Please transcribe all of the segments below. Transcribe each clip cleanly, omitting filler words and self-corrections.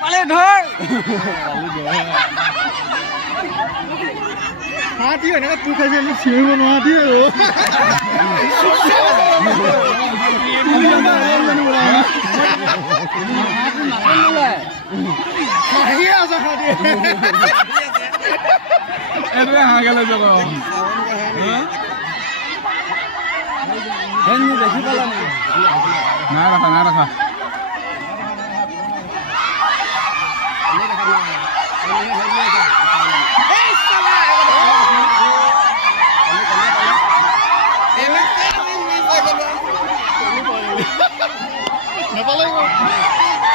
পালে ধৰ হাতি এনেকা তুই খাইছে আমি চিঞৰিব নোৱাৰি আৰু হাঁহিয়ে আছে হাতি এইটোৱে হাঁহ গেলে যাব দেখি পালা নাই ৰাখা নাই ৰাখা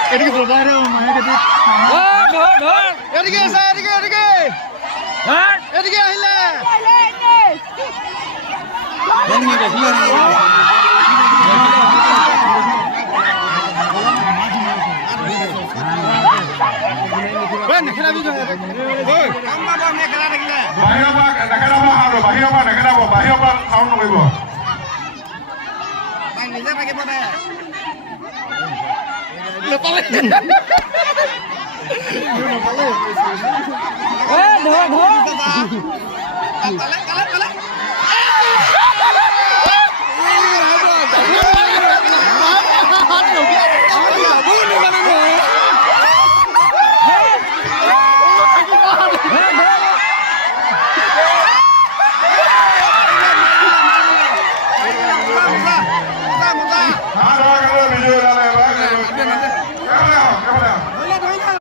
এদিকে প্ৰবাহ মায়ে কেটে ধৰ ধৰ এদিকে এসে এদিকে এদিকে ধৰ এদিকে আহিলে ধৰ ধৰ